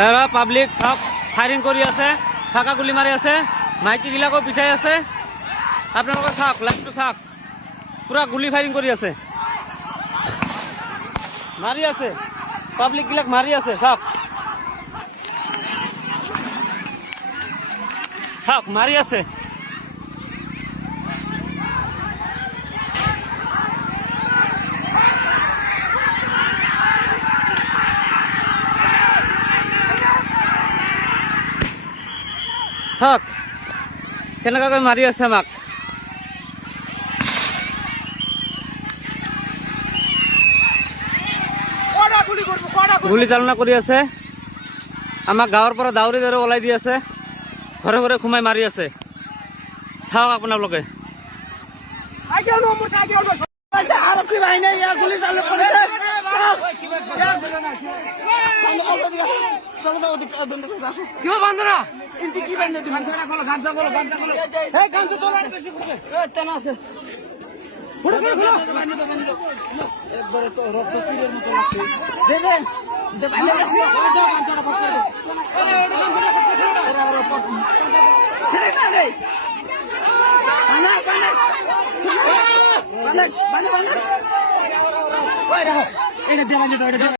এৰা পাব্লিক সব ফায়াৰিং কৰি আছে, ফাঁকা গুলি মাৰি আছে, মাইকীবিলাকো পিঠাই আছে। আপোনালোকে চাওক, লাইভটো চাওক, পুৰা গুলি ফায়াৰিং কৰি আছে, মাৰি আছে, পাব্লিক বিলাক মাৰি আছে। চাওক চাওক, মাৰি আছে। চাওক কেনেকুৱাকৈ মাৰি আছে আমাক। গুলি চালনা কৰি আছে, আমাক গাঁৱৰ পৰা দাউৰি দাউৰি ওলাই দি আছে, ঘৰে ঘৰে সোমাই মাৰি আছে। চাওক আপোনালোকে। আৰক্ষী বাহিনীয়ে ইয়াৰ গুলি চালনা কৰিছে। কিয় বান্ধনা কি বান্ধে তুমি? গামছা খোলো, গামছা খোলো। এই গামছা তো টানা আছে। একবারে তো রক্ত পিলের মতো লাগছে। দে দে দে বান্ধে দে গামছাটা পড়তে দে। আরে ওটা গামছাটা পড়তে দে। আরে আরে পড়। ছেড়ে না রে। বান্ধা বান্ধা। বান্ধা বান্ধা বান্ধা। ওই দেখো এটা দে বান্ধে তো এটা